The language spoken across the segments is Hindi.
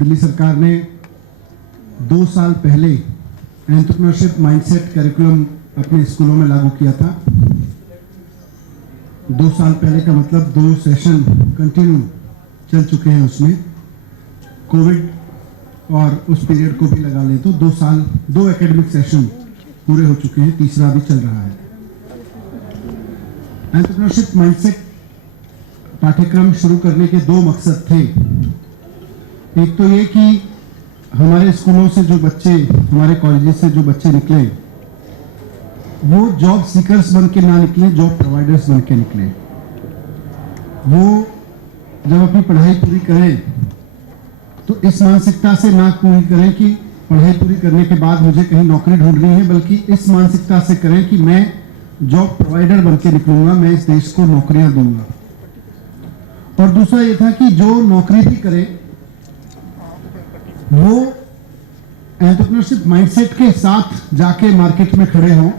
दिल्ली सरकार ने 2 साल पहले एंटरप्रेन्योरशिप माइंडसेट करिकुलम अपने स्कूलों में लागू किया था। 2 साल पहले का मतलब 2 सेशन कंटिन्यू चल चुके हैं। उसमें कोविड और उस पीरियड को भी लगा ले तो 2 साल 2 एकेडमिक सेशन पूरे हो चुके हैं, तीसरा भी चल रहा है। एंटरप्रेन्योरशिप माइंडसेट पाठ्यक्रम शुरू करने के 2 मकसद थे। एक तो ये कि हमारे स्कूलों से जो बच्चे, हमारे कॉलेजेस से जो बच्चे निकले, वो जॉब सीकर्स बन के ना निकले, जॉब प्रोवाइडर्स बन के निकले। वो जब अपनी पढ़ाई पूरी करें तो इस मानसिकता से ना पूरी करें कि पढ़ाई पूरी करने के बाद मुझे कहीं नौकरी ढूंढनी है, बल्कि इस मानसिकता से करें कि मैं जॉब प्रोवाइडर बन के निकलूंगा, मैं इस देश को नौकरियां दूंगा। और दूसरा ये था कि जो नौकरी भी करे वो एंटरप्रेन्योरशिप माइंडसेट के साथ जाके मार्केट में खड़े हों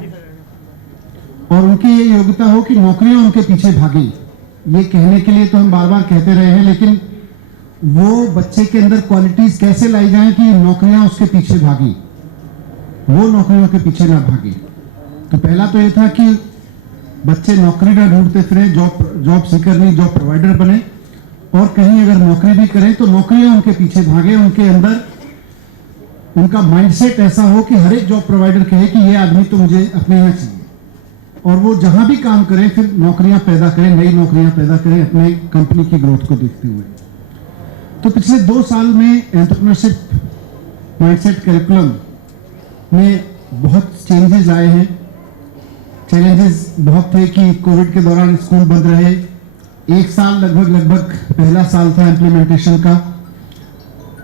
और उनकी ये योग्यता हो कि नौकरियां उनके पीछे भागें। ये कहने के लिए तो हम बार बार कहते रहे हैं, लेकिन वो बच्चे के अंदर क्वालिटीज कैसे लाई जाएं कि नौकरियां उसके पीछे भागी, वो नौकरियों के पीछे ना भागे। तो पहला तो ये था कि बच्चे नौकरी ना ढूंढते फिरे, जॉब सीकर नहीं, जॉब प्रोवाइडर बने, और कहीं अगर नौकरी भी करें तो नौकरियां उनके पीछे भागे। उनके अंदर उनका माइंडसेट ऐसा हो कि हर एक जॉब प्रोवाइडर कहे कि ये आदमी तो मुझे अपने यहाँ चाहिए, और वो जहां भी काम करें फिर नौकरियां पैदा करें, नई नौकरियां पैदा करें अपने कंपनी की ग्रोथ को देखते हुए। तो पिछले 2 साल में एंटरप्रेन्योरशिप माइंडसेट करिकुलम में बहुत चेंजेस आए हैं। चैलेंजेस बहुत थे कि कोविड के दौरान स्कूल बंद रहे। 1 साल लगभग पहला साल था इम्प्लीमेंटेशन का,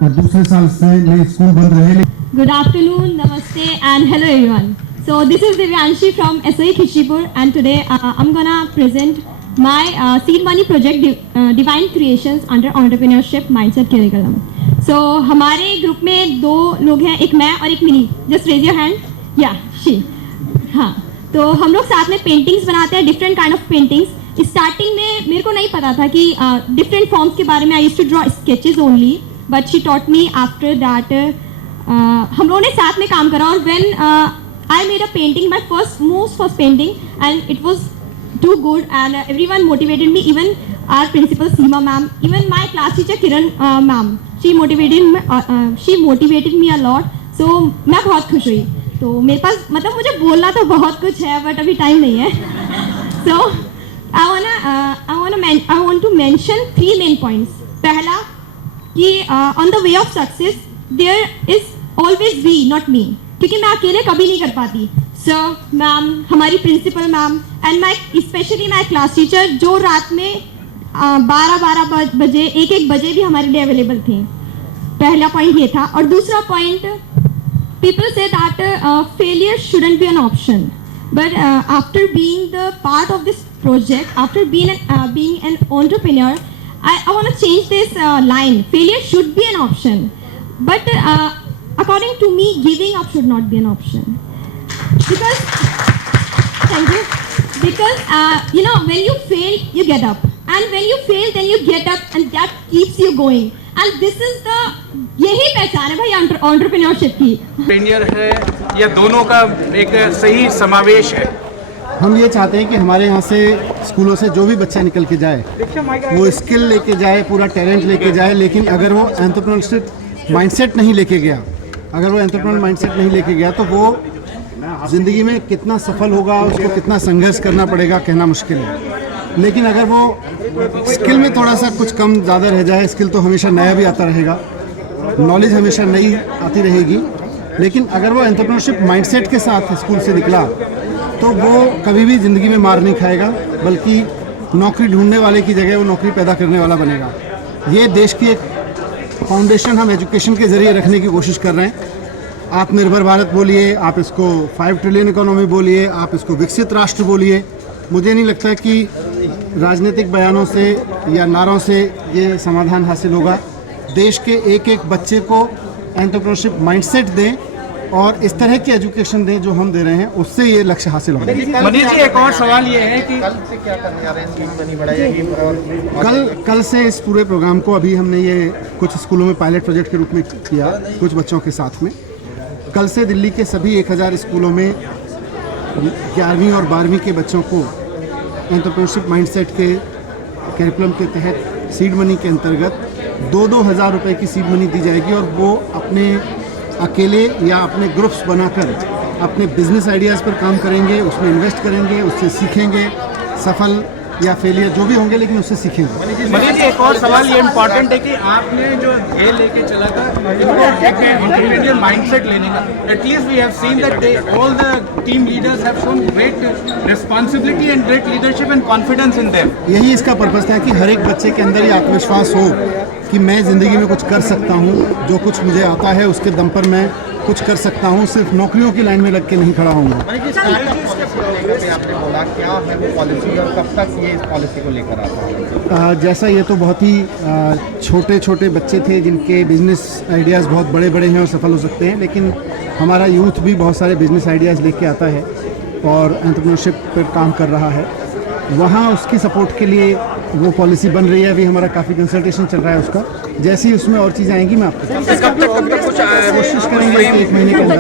और दूसरे साल से नए स्कूल बंद रहे। Good afternoon, namaste, and hello everyone. So this is Divyanshi from SOE Khishipur, and today I'm gonna present my seed money project Divine Creations under Entrepreneurship Mindset Curriculum. So हमारे ग्रुप में 2 लोग हैं, एक मैं और एक mini. Just raise your hand. Yeah, she. हाँ, तो हम लोग साथ में पेंटिंग्स बनाते हैं, different kind of paintings. Starting में मेरे को नहीं पता था कि डिफरेंट फॉर्म्स के बारे में। I used to draw sketches only, but she taught me after that. हम लोगों ने साथ में काम करा, और when I made a painting, my first painting, and it was too good, and everyone motivated me, even our principal Seema ma'am, even my class teacher Kiran ma'am, she motivated me a lot. So मैं बहुत खुश हुई। तो मेरे पास मतलब मुझे बोलना तो बहुत कुछ है, बट अभी टाइम नहीं है। सो I want to mention 3 main points. पहला कि on the way of success there is always we, not me, क्योंकि मैं अकेले कभी नहीं कर पाती। सर, मैम, हमारी principal ma'am, and specially my class teacher, जो रात में 12 बजे 1 बजे भी हमारे लिए अवेलेबल थे। पहला पॉइंट ये था। और दूसरा point, people say that failure shouldn't be an option, but after being the part of this project, after being an entrepreneur, I want to change this line. Failure should be an option, but according to me, giving up should not be an option. Because thank you. Because when you fail, you get up, and when you fail, then you get up, and that keeps you going. And this is the यही पहचान है भाई एंटरप्रेन्योरशिप की। एंटरप्रेन्योर है या दोनों का एक सही समावेश है। हम ये चाहते हैं कि हमारे यहाँ से स्कूलों से जो भी बच्चा निकल के जाए वो स्किल लेके जाए, पूरा टैलेंट लेके जाए, लेकिन अगर वो एंटरप्रेन्योरशिप माइंडसेट नहीं लेके गया, तो वो ज़िंदगी में कितना सफल होगा, उसको कितना संघर्ष करना पड़ेगा, कहना मुश्किल है। लेकिन अगर वो स्किल में थोड़ा सा कुछ कम ज़्यादा रह जाए, स्किल तो हमेशा नया भी आता रहेगा, नॉलेज हमेशा नई आती रहेगी, लेकिन अगर वो एंटरप्रेन्योरशिप माइंडसेट के साथ स्कूल से निकला तो वो कभी भी ज़िंदगी में मार नहीं खाएगा, बल्कि नौकरी ढूंढने वाले की जगह वो नौकरी पैदा करने वाला बनेगा। ये देश की एक फाउंडेशन हम एजुकेशन के ज़रिए रखने की कोशिश कर रहे हैं। आत्मनिर्भर भारत बोलिए, आप इसको 5 ट्रिलियन इकोनॉमी बोलिए, आप इसको विकसित राष्ट्र बोलिए। मुझे नहीं लगता कि राजनीतिक बयानों से या नारों से ये समाधान हासिल होगा। देश के एक एक बच्चे को एंटरप्रेन्योरशिप माइंडसेट दें और इस तरह की एजुकेशन दें जो हम दे रहे हैं, उससे ये लक्ष्य हासिल होगा। मनीष जी, एक और सवाल ये है कि कल से क्या करने जा रहे हैं, सीड मनी बढ़ाएगी और कल से इस पूरे प्रोग्राम को अभी हमने ये कुछ स्कूलों में पायलट प्रोजेक्ट के रूप में किया, कुछ बच्चों के साथ में। कल से दिल्ली के सभी 1000 स्कूलों में 11वीं और 12वीं के बच्चों को एंटरप्रेन्योरशिप माइंडसेट के करिकुलम के तहत सीड मनी के अंतर्गत 2-2 हज़ार रुपये की सीड मनी दी जाएगी और वो अपने अकेले या अपने ग्रुप्स बनाकर अपने बिजनेस आइडियाज़ पर काम करेंगे, उसमें इन्वेस्ट करेंगे, उससे सीखेंगे, सफल या फेलियर जो भी होंगे लेकिन उससे सीखेंगे। मनीष जी, एक और सवाल ये इम्पोर्टेंट है कि आपने जो ये लेके चला था एंटरप्रेन्योर माइंडसेट लेने का, at least we have seen that all the team leaders have shown great responsibility and great leadership and confidence in them. यही इसका पर्पस था कि हर एक बच्चे के अंदर ये आत्मविश्वास हो कि मैं ज़िंदगी में कुछ कर सकता हूँ, जो कुछ मुझे आता है उसके दम पर मैं कुछ कर सकता हूँ, सिर्फ नौकरियों की लाइन में लग के नहीं खड़ा होऊंगा। आपने बोला क्या है वो पॉलिसी और कब तक ये इस पॉलिसी को लेकर आता है? जैसा ये तो बहुत ही छोटे छोटे बच्चे थे जिनके बिजनेस आइडियाज़ बहुत बड़े बड़े हैं और सफल हो सकते हैं, लेकिन हमारा यूथ भी बहुत सारे बिजनेस आइडियाज़ लेके आता है और एंटरप्रेन्योरशिप पर काम कर रहा है। वहाँ उसकी सपोर्ट के लिए वो पॉलिसी बन रही है, अभी हमारा काफ़ी कंसल्टेशन चल रहा है उसका। जैसे ही उसमें और चीज़ें आएंगी मैं आपको कोशिश करेंगे कि 1 महीने के अंदर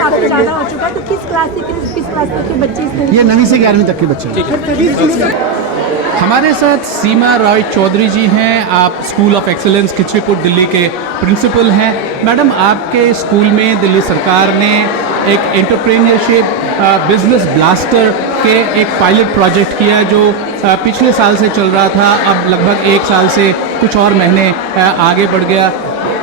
काफी ज्यादा हो चुका है, तो किस क्लास तक के बच्चे इसमें? ये 9वीं से 11वीं तक के बच्चे। हमारे साथ सीमा रॉय चौधरी जी हैं, आप school of excellence Khichripur Delhi के प्रिंसिपल हैं। मैडम, आपके स्कूल में दिल्ली सरकार ने एक एंटरप्रेन्योरशिप बिजनेस ब्लास्टर के एक पायलट प्रोजेक्ट किया जो पिछले साल से चल रहा था, अब लगभग 1 साल से कुछ और महीने आगे बढ़ गया।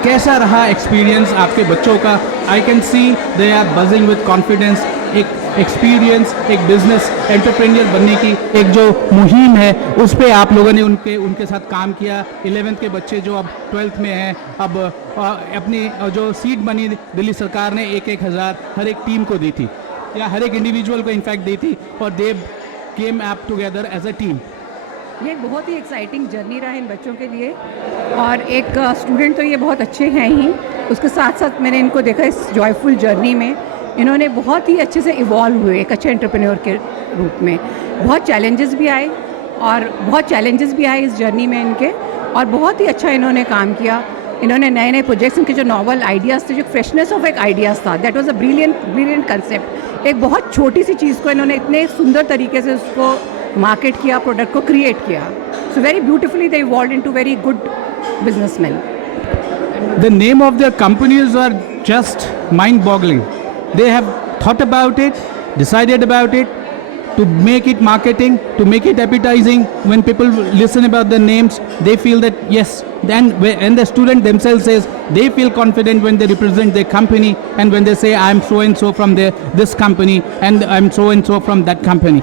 कैसा रहा एक्सपीरियंस आपके बच्चों का? I can see they are buzzing with confidence. एक एक्सपीरियंस, एक बिजनेस एंटरप्रेन्योर बनने की एक जो मुहिम है उस पे आप लोगों ने उनके साथ काम किया। 11th के बच्चे जो अब 12th में हैं, अब अपनी जो सीड मनी दिल्ली सरकार ने 1-1 हज़ार हर एक टीम को दी थी या हर एक इंडिविजुअल को इनफैक्ट दी थी और they came up together as a team. ये बहुत ही एक्साइटिंग जर्नी रहा इन बच्चों के लिए, और एक स्टूडेंट तो ये बहुत अच्छे हैं ही, उसके साथ साथ मैंने इनको देखा इस जॉयफुल जर्नी में इन्होंने बहुत ही अच्छे से इवॉल्व हुए एक अच्छे एंटरप्रेन्योर के रूप में। बहुत चैलेंजेस भी आए इस जर्नी में इनके, और बहुत ही अच्छा इन्होंने काम किया। इन्होंने नए नए प्रोजेक्ट्स, इनके जो नॉवल आइडियाज़ थे, जो फ्रेशनेस ऑफ एक आइडियाज़ था, that was a brilliant concept. एक बहुत छोटी सी चीज़ को इन्होंने इतने सुंदर तरीके से उसको मार्केट किया, प्रोडक्ट को क्रिएट किया। So very beautifully they evolved into very good businessman. The name of their companies are just mind-boggling. They have thought about it, decided about it, to make it marketing, to make it appetizing. When people listen about the names, they feel that yes, and the student themselves says they feel confident when they represent their company, and when they say I'm so and so from this company and I'm so and so from that company.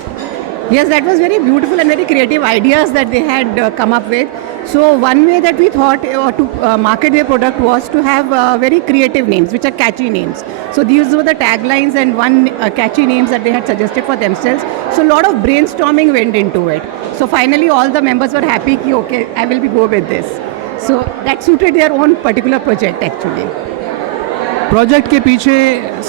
Yes, that was very beautiful and very creative ideas that they had come up with. So one way that we thought to market their product was to have very creative names, which are catchy names. So these were the taglines and one catchy names that they had suggested for themselves. So a lot of brainstorming went into it. So finally all the members were happy कि okay, I will go with this. So that suited their own particular project actually. Project के पीछे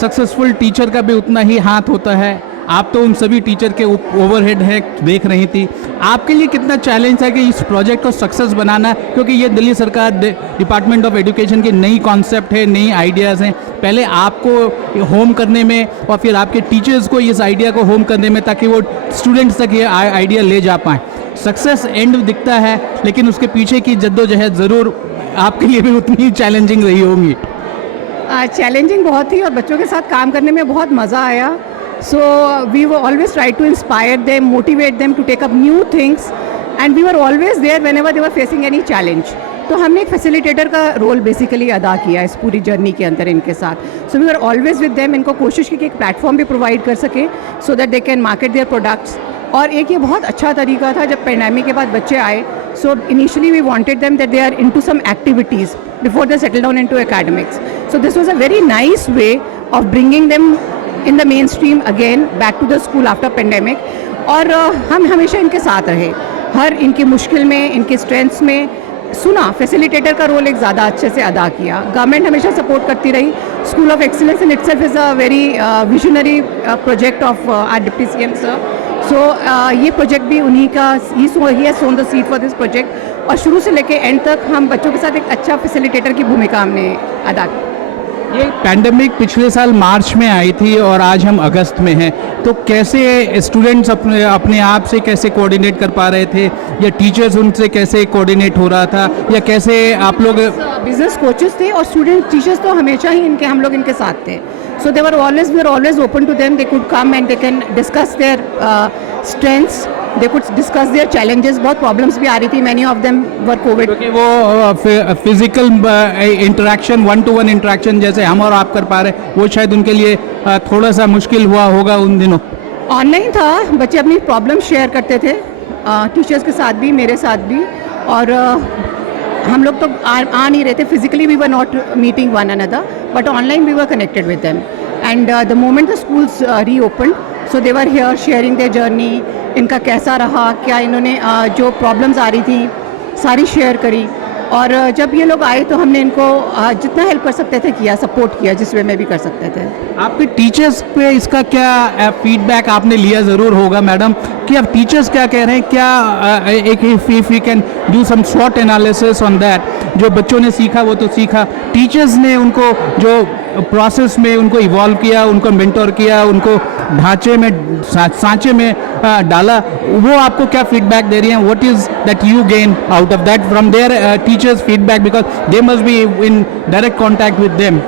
सक्सेसफुल टीचर का भी उतना ही हाथ होता है। आप तो उन सभी टीचर के ओवरहेड है देख रही थी। आपके लिए कितना चैलेंज है कि इस प्रोजेक्ट को सक्सेस बनाना, क्योंकि ये दिल्ली सरकार डिपार्टमेंट ऑफ एजुकेशन की नई कॉन्सेप्ट है, नई आइडियाज़ हैं। पहले आपको होम करने में और फिर आपके टीचर्स को इस आइडिया को होम करने में, ताकि वो स्टूडेंट्स तक ये आइडिया ले जा पाएँ। सक्सेस एंड दिखता है, लेकिन उसके पीछे की जद्दोजहद ज़रूर आपके लिए भी उतनी ही चैलेंजिंग रही होंगी। चैलेंजिंग बहुत थी और बच्चों के साथ काम करने में बहुत मज़ा आया। So we were always try to inspire them, motivate them to take up new things, and we were always there whenever they were facing any challenge. तो हमने एक फैसिलिटेटर का रोल बेसिकली अदा किया इस पूरी जर्नी के अंदर इनके साथ। So we are always with them. इनको कोशिश की कि एक प्लेटफॉर्म भी प्रोवाइड कर सके so that they can market their products. और एक ये बहुत अच्छा तरीका था, जब पैंडेमिक के बाद बच्चे आए, so initially we wanted them that they are into some activities before they settle down into academics. So this was a very nice way of bringing them in the mainstream again back to the school after pandemic। और हम हमेशा इनके साथ रहे, हर इनकी मुश्किल में, इनके स्ट्रेंथ्स में, सुना, फैसिलिटेटर का रोल एक ज़्यादा अच्छे से अदा किया. गवर्नमेंट हमेशा सपोर्ट करती रही. School of excellence in itself is a very visionary project of our deputy CM sir. So ये प्रोजेक्ट भी उन्हीं का, he has sown the seed for this project. और शुरू से लेके एंड तक हम बच्चों के साथ एक अच्छा फैसिलिटेटर की भूमिका हमने अदा की. ये पैंडेमिक पिछले साल मार्च में आई थी और आज हम अगस्त में हैं, तो कैसे स्टूडेंट्स अपने आप से कैसे कोऑर्डिनेट कर पा रहे थे, या टीचर्स उनसे कैसे कोऑर्डिनेट हो रहा था, या कैसे आप लोग? बिजनेस कोचेस थे और स्टूडेंट टीचर्स तो हमेशा ही हम लोग इनके साथ थे. So we are always open to them. They could come and they can discuss their strengths, they could discuss their challenges. बहुत प्रॉब्लम्स भी आ रही थी, many of them were covid. क्योंकि वो फिजिकल इंटरेक्शन, 1-to-1 इंटरेक्शन जैसे हम और आप कर पा रहे, वो शायद उनके लिए थोड़ा सा मुश्किल हुआ होगा उन दिनों. ऑनलाइन था, बच्चे अपनी प्रॉब्लम शेयर करते थे, टीचर्स के साथ भी, मेरे साथ भी. और हम लोग तो आ नहीं रहे थे physically, we were not meeting one another, but online we were connected with them. And the moment the schools reopened, so they were here sharing their journey. इनका कैसा रहा, क्या इन्होंने जो प्रॉब्लम्स आ रही थी सारी शेयर करी. और जब ये लोग आए तो हमने इनको जितना हेल्प कर सकते थे किया, सपोर्ट किया जिस वे में भी कर सकते थे. आपके टीचर्स पे इसका क्या फीडबैक आपने लिया ज़रूर होगा मैडम, कि अब टीचर्स क्या कह रहे हैं, क्या एक if we can do some short analysis on that. जो बच्चों ने सीखा वो तो सीखा, टीचर्स ने उनको जो प्रोसेस में उनको इवॉल्व किया, उनको मेंटोर किया, उनको ढांचे में सांचे में डाला, वो आपको क्या फीडबैक दे रही हैं? What is that you gain out of that from there teachers feedback, because they must be in direct contact with them.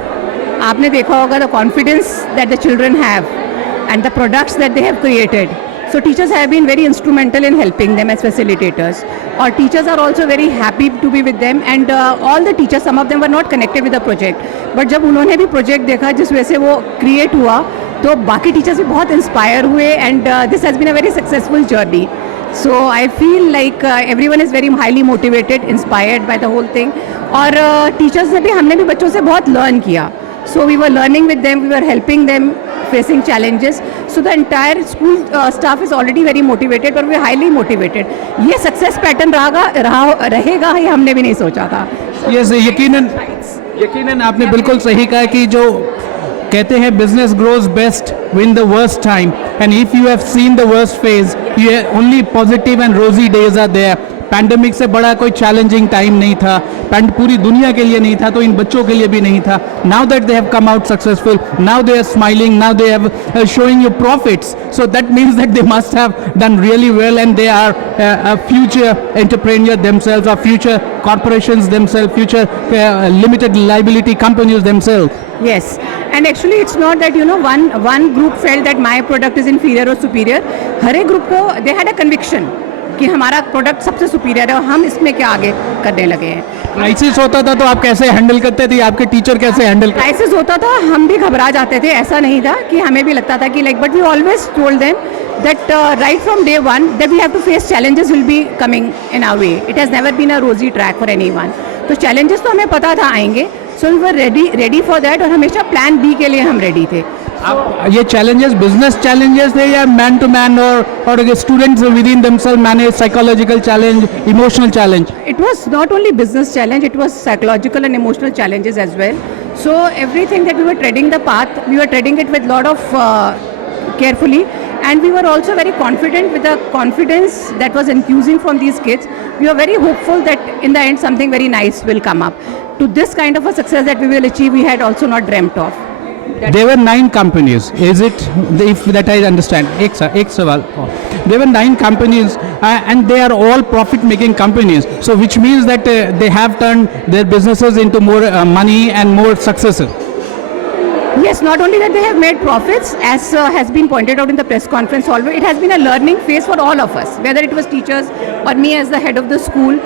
आपने देखा होगा the confidence that the children have and the products that they have created. So teachers have been very instrumental in helping them as facilitators. Or teachers are also very happy to be with them. And all the teachers, some of them were not connected with the project. But जब उन्होंने भी project देखा जिस वजह से वो create हुआ, तो बाकी teachers भी बहुत inspire हुए. And this has been a very successful journey. So I feel like everyone is very highly motivated, inspired by the whole thing. और teachers ने भी, हमने भी बच्चों से बहुत learn किया. So we were learning with them, we were helping them facing challenges. So the entire school staff is already very motivated और we are highly motivated. ये success pattern रहेगा ये हमने भी नहीं सोचा था. Yes, यकीनन आपने बिल्कुल सही कहा कि जो कहते हैं business grows best in the worst time, and if you have seen the worst phase, only positive and rosy days are there. Pandemic से बड़ा कोई चैलेंजिंग टाइम नहीं था, पूरी दुनिया के लिए नहीं था, तो इन बच्चों के लिए भी नहीं था. Now that they have come out successful, now they are smiling, now they have showing you profits, so that means that they must have done really well, and they are future entrepreneur themselves, और future corporations themselves, future limited liability companies themselves. Yes, and actually it's not that one group felt that my product is inferior or superior. हर एक ग्रुप को they had a conviction कि हमारा प्रोडक्ट सबसे सुपीरियर है और हम इसमें क्या आगे करने लगे हैं. क्राइसिस होता था तो आप कैसे हैंडल करते थे, आपके टीचर कैसे हैंडल करते? क्राइसिस होता था हम भी घबरा जाते थे, ऐसा नहीं था कि हमें भी लगता था कि like, but we always told them that right from day one that we have to face challenges will be coming in our way. It has never been a rosy track for anyone. तो challenges तो हमें पता था आएंगे, so we were ready for that, और हमेशा plan B के लिए हम ready थे. आप ये चैलेंजेस बिजनेस चैलेंजेस थे या मैन टू मैन, और students within themself manage psychological challenge, emotional challenge? It was not only business challenge, it was psychological and emotional challenges as well. So everything that we were treading the path, we were treading it with lot of carefully, and we were also very confident with the confidence that was infusing from these kids. We were very hopeful that in the end something very nice will come up. To this kind of a success that we will achieve, we had also not dreamt of. There were 9 companies, is it, if that I understand? एक सवाल. There were 9 companies and they are all profit making companies, so which means that they have turned their businesses into more money and more successes. Yes, not only that they have made profits, as has been pointed out in the press conference already, it has been a learning phase for all of us, whether it was teachers or me as the head of the school.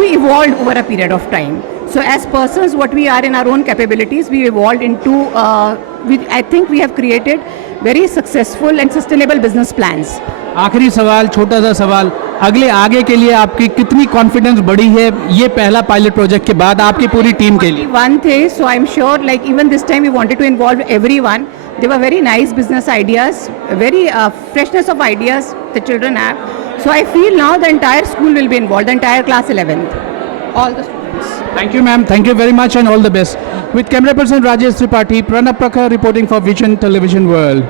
We evolved over a period of time. So as persons, what we are in our own capabilities, we evolved into, I think we have created very successful and sustainable business plans. आखिरी सवाल, छोटा सा सवाल, आगे के लिए आपकी कितनी कॉन्फिडेंस बढ़ी है ये पहला पायलट प्रोजेक्ट के बाद आपकी पूरी टीम के लिए? One thing, so I'm sure like even this time we wanted to involve everyone. There were very nice business ideas, very freshness of ideas the children have. So I feel now the entire school will be involved, the entire class 11th, all the students. Thank you, ma'am. Thank you very much and all the best. With camera person Rajesh Tripathi, Pranab Prakhar reporting for Vision Television World.